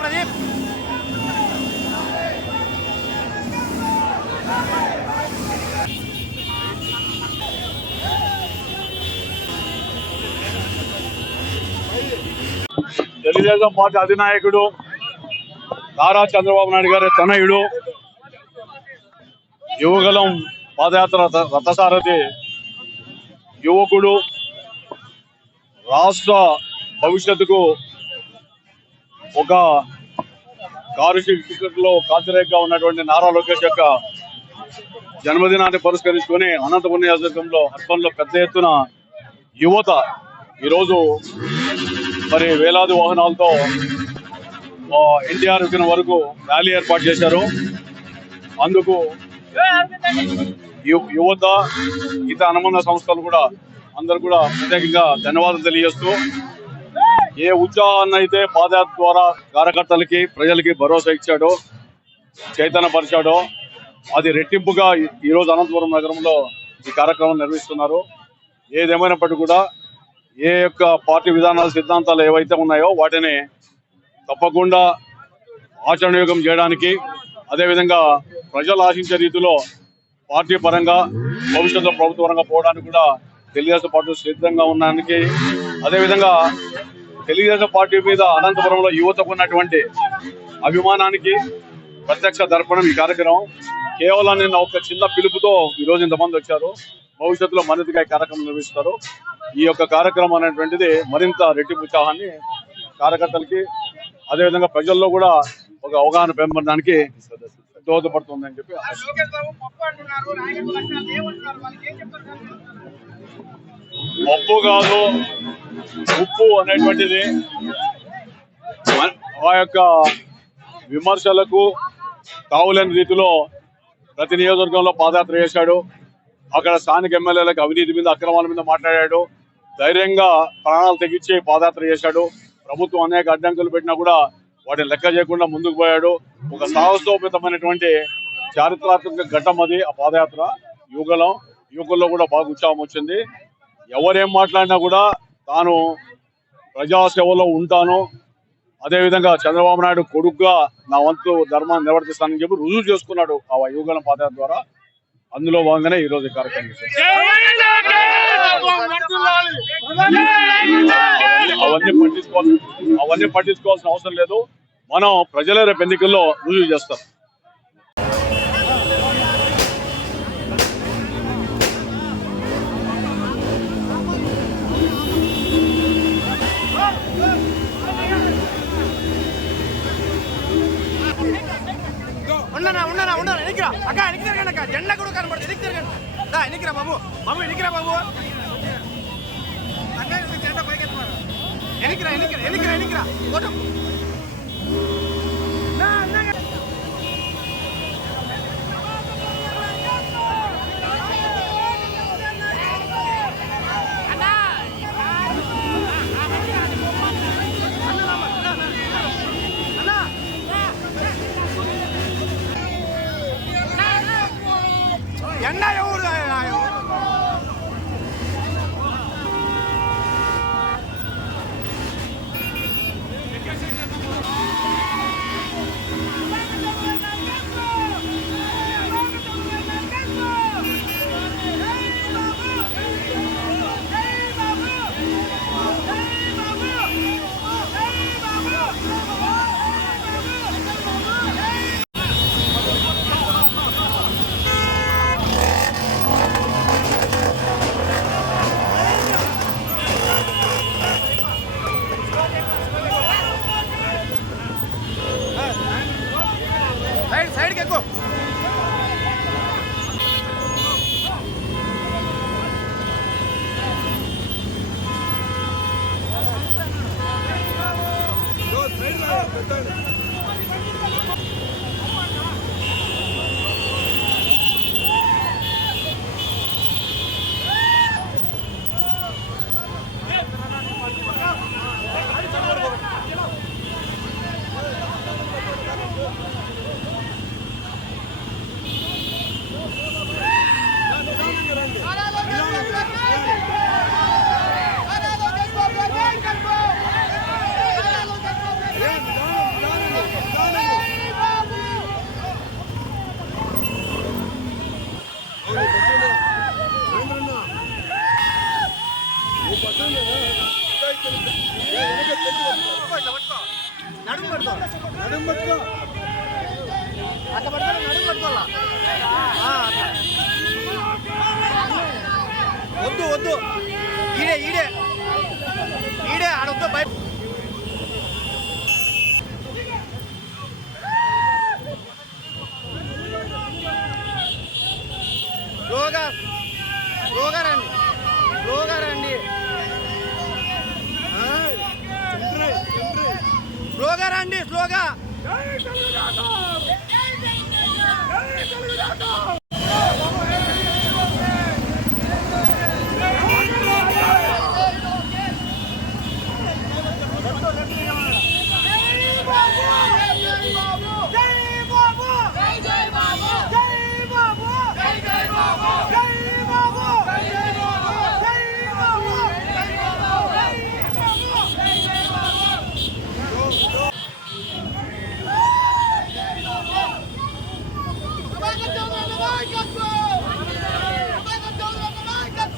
Pradeep Telugu Desam party అధినాయకుడు నారా చంద్రబాబు నాయుడు గారి తనయుడు యువగలం పాదయాత్ర రథసారథి యువకుడు రాష్ట్ర భవిష్యత్తుకు ఒక కారుశిక్షలో కాంతిరేఖగా ఉన్నటువంటి నారా లోకేష్ యొక్క జన్మదినాన్ని పురస్కరించుకొని అనంతపురం నియోజకవర్గంలో అర్బన్లో పెద్ద ఎత్తున యువత ఈరోజు మరి వేలాది వాహనాలతో ఎన్టీఆర్ విగ్రహం వరకు ర్యాలీ ఏర్పాటు చేశారు. అందుకు యువత ఇతర అనుబంధ సంస్థలు కూడా అందరూ కూడా ప్రత్యేకంగా ధన్యవాదాలు తెలియజేస్తూ ఏ ఉత్సాహాన్ని అయితే పాదయాత్ర ద్వారా కార్యకర్తలకి ప్రజలకి భరోసా ఇచ్చాడో చైతన్యపరిచాడో అది రెట్టింపుగా ఈరోజు అనంతపురం నగరంలో ఈ కార్యక్రమం నిర్వహిస్తున్నారు. ఏదేమైనప్పటికీ కూడా ఏ యొక్క పార్టీ విధానాలు సిద్ధాంతాలు ఏవైతే ఉన్నాయో వాటిని తప్పకుండా ఆచరణయోగం చేయడానికి అదేవిధంగా ప్రజలు ఆశించే రీతిలో పార్టీ పరంగా భవిష్యత్తులో ప్రభుత్వ పరంగా పోవడానికి కూడా తెలుగుదేశం పార్టీ సిద్ధంగా ఉండడానికి అదేవిధంగా తెలుగుదేశం పార్టీ మీద అనంతపురంలో యువతకు ఉన్నటువంటి అభిమానానికి ప్రత్యక్ష దర్పణం ఈ కార్యక్రమం. కేవలం నిన్న ఒక చిన్న పిలుపుతో ఈరోజు ఇంతమంది వచ్చారు. భవిష్యత్తులో మరింతగా ఈ కార్యక్రమం నిర్వహిస్తారు. ఈ యొక్క కార్యక్రమం అనేటువంటిది మరింత రెట్టింపు ఉత్సాహాన్ని కార్యకర్తలకి అదేవిధంగా ప్రజల్లో కూడా ఒక అవగాహన పెంపడానికి దోహదపడుతుందని చెప్పి పప్పు కాదు ఉప్పు అనేటువంటిది ఆ యొక్క విమర్శలకు తావులేని రీతిలో ప్రతి నియోజకవర్గంలో పాదయాత్ర చేశాడు. అక్కడ స్థానిక ఎమ్మెల్యేలకు అవినీతి మీద అక్రమాల మీద మాట్లాడాడు. ధైర్యంగా ప్రాణాలు తెగించి పాదయాత్ర చేశాడు. ప్రభుత్వం అనేక అడ్డంకులు పెట్టినా కూడా వాటిని లెక్క చేయకుండా ముందుకు పోయాడు. ఒక సాహసోపేతమైనటువంటి చారిత్రాత్మక ఘట్టం అది ఆ పాదయాత్ర. యువకుల్లో కూడా బాగా ఉత్సాహం వచ్చింది. ఎవరేం మాట్లాడినా కూడా తాను ప్రజాసేవలో ఉంటాను, అదేవిధంగా చంద్రబాబు నాయుడు కొడుకుగా నా వంతు ధర్మాన్ని నిర్వర్తిస్తానని చెప్పి రుజువు చేసుకున్నాడు ఆ యువగలం పాదయాత్ర ద్వారా. అందులో భాగంగానే ఈ రోజు కార్యక్రమం అవన్నీ పట్టించుకోవాల్సిన అవసరం లేదు. మనం ప్రజలే రేపు ఎన్నికల్లో రుజువు చేస్తాం. ఉండనా ఎనికిరా అక్క, ఎనికి తిరగండి అక్క, జెండా కూడా కనబడుతుంది, ఎనికి తిరగండి, ఎనికిరా బాబు, ఎనికిరా బాబు, జెండా పైకి ఎనికిరా ఫోటో ఎండా ఎవరు సైడ్కి ఎక్కువ నడుము పట్టుకో అట్లా పట్టుకోవాలి నడుము పట్టుకోవాలా వద్దు వద్దు ఈడే ఈడే ఈడే ఆడొద్దు బయట స్లోగా స్లోగా రండి స్లోగా రండి స్లోగా రండి స్లోగా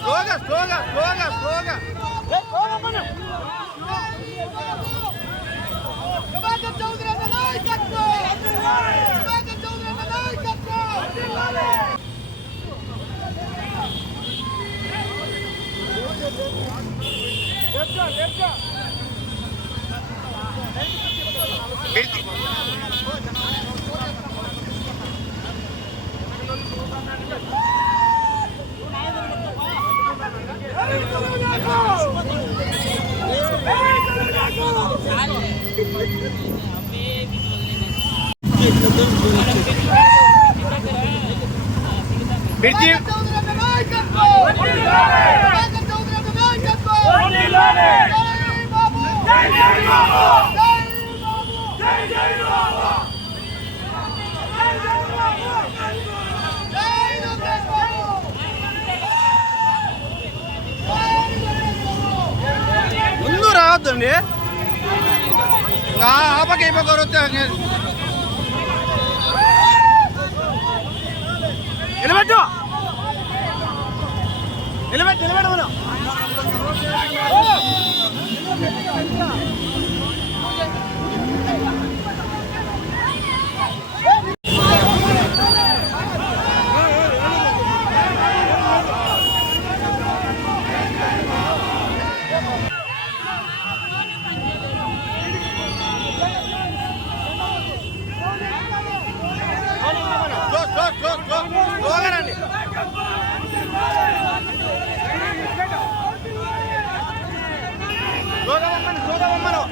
స్లోగా స్లోగా స్లోగా స్లోగా మిర్చి ముందు రావద్దండి ఆపకి అయిపోతారు నిలబెట్టు నిలబెట్టు నిలబెట్టమను రండి చూడమమ్మను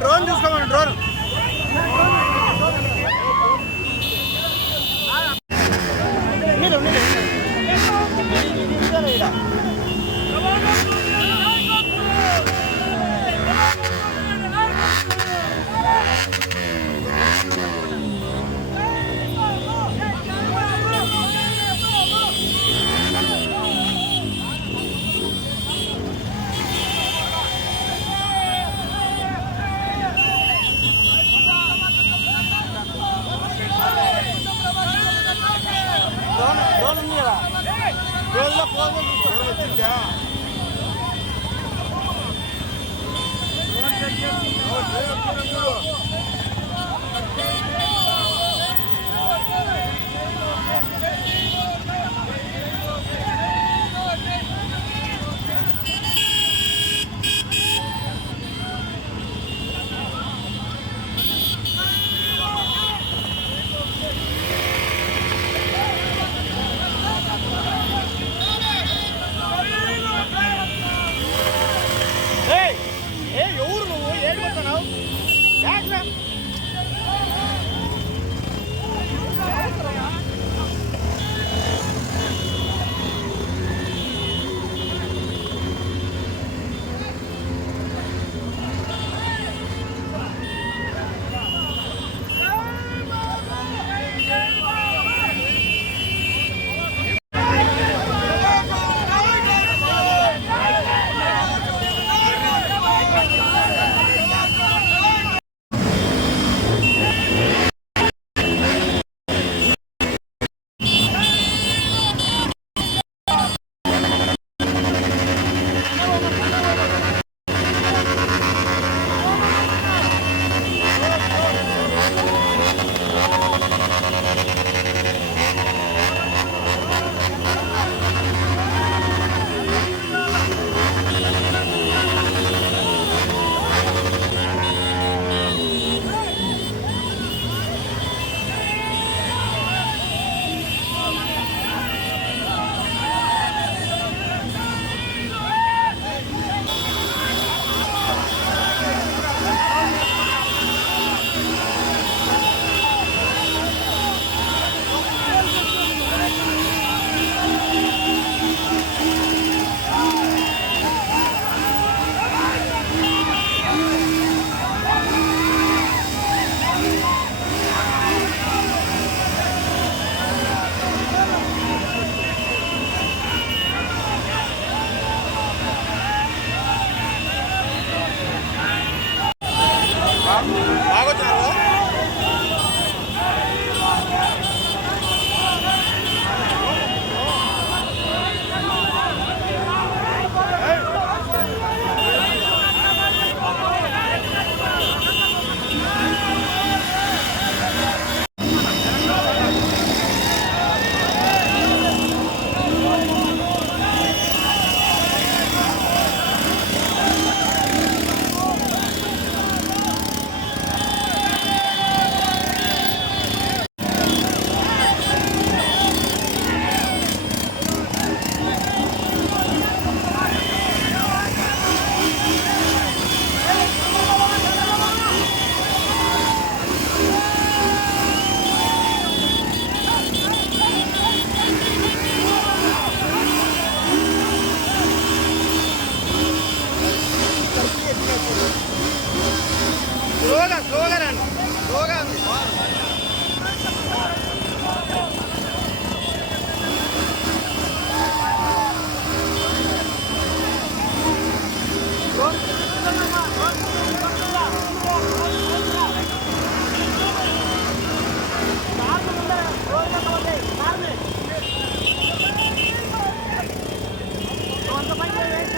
డ్రోన్ చూసుకోమని డ్రోన్ డ్రోన్ ఉంది కదా డ్రోన్లో ఫోటో డ్రోన్ వచ్చిందా ఎవరు నువ్వు ఏడిపోతున్నావు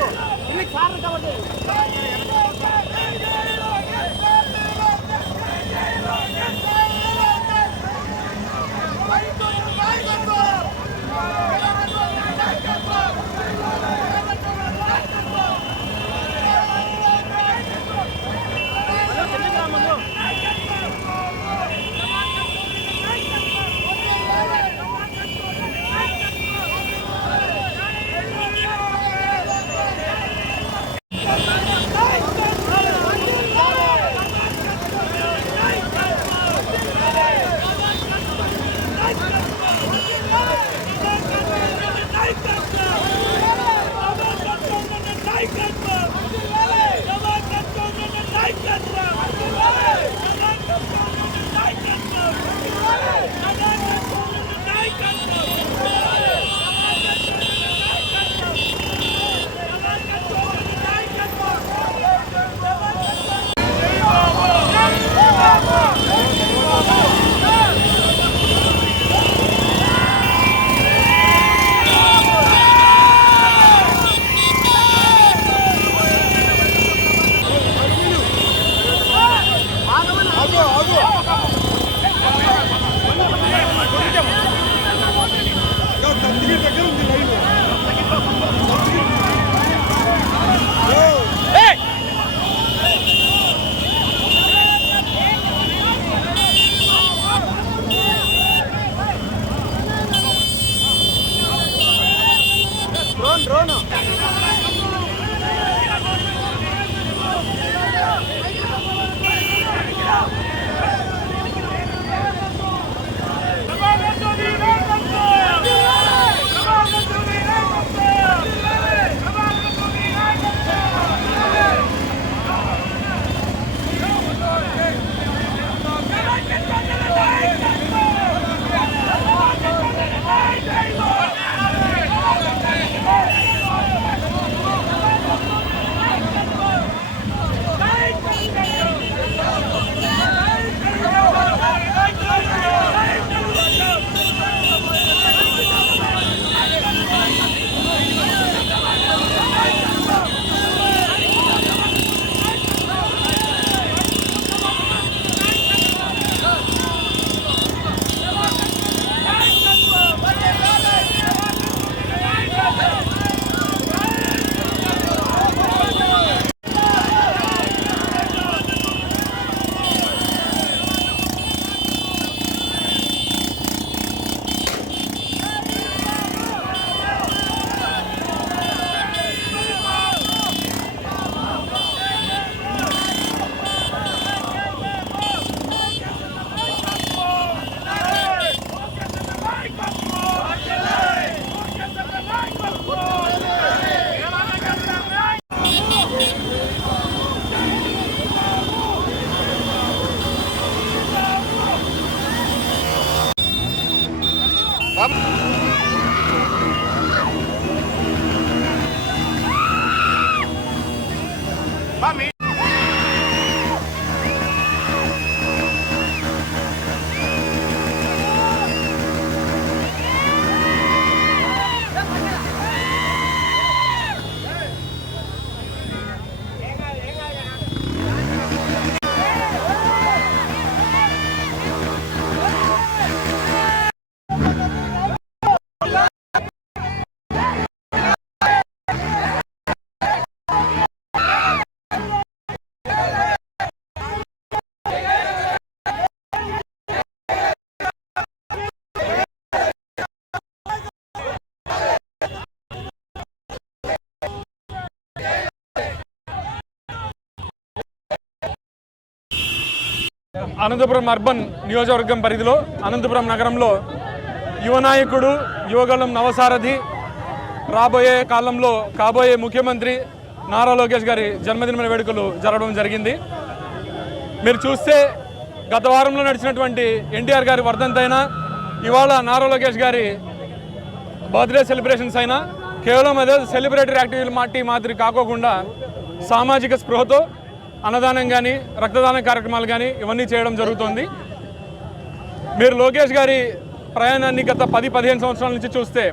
బాబు ఇన్ని సార్లు కాబట్టి డ్రోన్ అనంతపురం అర్బన్ నియోజకవర్గం పరిధిలో అనంతపురం నగరంలో యువ నాయకుడు యువగళం నవసారథి రాబోయే కాలంలో కాబోయే ముఖ్యమంత్రి నారా లోకేష్ గారి జన్మదిన వేడుకలు జరగడం జరిగింది. మీరు చూస్తే గత వారంలో నడిచినటువంటి ఎన్టీఆర్ గారి వర్ధంతైనా ఇవాళ నారా లోకేష్ గారి బర్త్డే సెలబ్రేషన్స్ అయినా కేవలం అదే సెలబ్రేటరీ యాక్టివిటీ మాదిరి కాకోకుండా సామాజిక స్పృహతో అన్నదానం కానీ రక్తదాన కార్యక్రమాలు కానీ ఇవన్నీ చేయడం జరుగుతుంది. మీరు లోకేష్ గారి ప్రయాణాన్ని గత 10-15 సంవత్సరాల నుంచి చూస్తే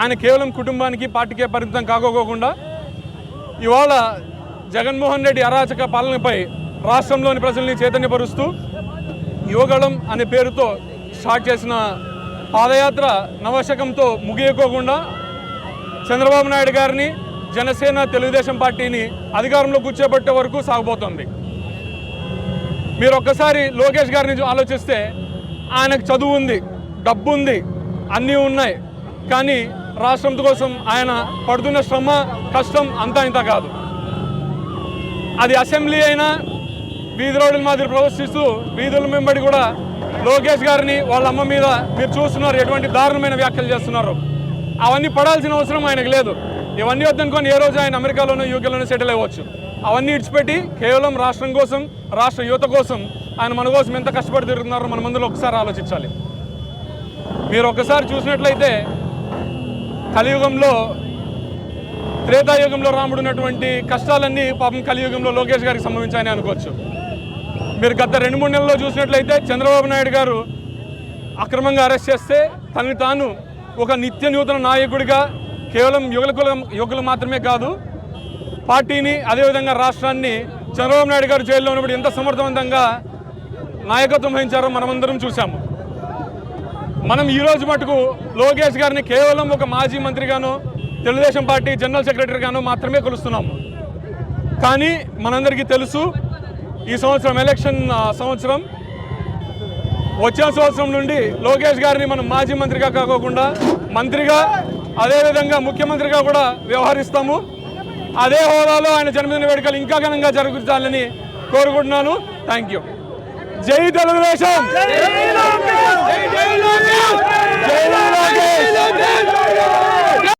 ఆయన కేవలం కుటుంబానికి పార్టీకే పరిమితం కాకోకుండా ఇవాళ జగన్మోహన్ రెడ్డి అరాచక పాలనపై రాష్ట్రంలోని ప్రజల్ని చైతన్యపరుస్తూ యువగళం అనే పేరుతో స్టార్ట్ చేసిన పాదయాత్ర నవశకంతో ముగియకోకుండా చంద్రబాబు నాయుడు గారిని జనసేన తెలుగుదేశం పార్టీని అధికారంలో కూర్చోబెట్టే వరకు సాగబోతోంది. మీరు ఒక్కసారి లోకేష్ గారిని ఆలోచిస్తే ఆయనకు చదువు ఉంది, డబ్బు ఉంది, అన్నీ ఉన్నాయి. కానీ రాష్ట్రం కోసం ఆయన పడుతున్న శ్రమ కష్టం అంతా ఇంత కాదు. అది అసెంబ్లీ అయినా వీధి రోడ్ల మాదిరి ప్రవర్తిస్తూ వీధుల వెంబడి కూడా లోకేష్ గారిని వాళ్ళ అమ్మ మీద మీరు చూస్తున్నారు ఎటువంటి దారుణమైన వ్యాఖ్యలు చేస్తున్నారు. అవన్నీ పడాల్సిన అవసరం ఆయనకు లేదు. ఇవన్నీ వద్దనుకొని ఏ రోజు ఆయన అమెరికాలోనూ యూకేలోనూ సెటిల్ అవ్వచ్చు. అవన్నీ ఇడిచిపెట్టి కేవలం రాష్ట్రం కోసం, రాష్ట్ర యువత కోసం ఆయన మన కోసం ఎంత కష్టపడి తిరుగుతున్నారో మన ముందులో ఒకసారి ఆలోచించాలి. మీరు ఒక్కసారి చూసినట్లయితే కలియుగంలో త్రేతాయుగంలో రాముడు ఉన్నటువంటి కష్టాలన్నీ పాపం కలియుగంలో లోకేష్ గారికి సంభవించాయని అనుకోవచ్చు. మీరు గత 2-3 నెలల్లో చూసినట్లయితే చంద్రబాబు నాయుడు గారు అక్రమంగా అరెస్ట్ చేస్తే తనని తాను ఒక నిత్య నూతన నాయకుడిగా కేవలం యువకులు మాత్రమే కాదు పార్టీని అదేవిధంగా రాష్ట్రాన్ని చంద్రబాబు నాయుడు గారు జైల్లో ఉన్నప్పుడు ఎంత సమర్థవంతంగా నాయకత్వం వహించారో మనమందరం చూసాము. మనం ఈరోజు మటుకు లోకేష్ గారిని కేవలం ఒక మాజీ మంత్రిగానో తెలుగుదేశం పార్టీ జనరల్ సెక్రటరీగానో మాత్రమే కొలుస్తున్నాము. కానీ మనందరికీ తెలుసు ఈ సంవత్సరం ఎలక్షన్ సంవత్సరం, వచ్చే సంవత్సరం నుండి లోకేష్ గారిని మనం మాజీ మంత్రిగా కాకోకుండా మంత్రిగా అదేవిధంగా ముఖ్యమంత్రిగా కూడా వ్యవహరిస్తాము. అదే హోదాలో ఆయన జన్మదిన వేడుకలు ఇంకా ఘనంగా జరుగుతాలని కోరుకుంటున్నాను. Thank you. జై తెలుగుదేశం.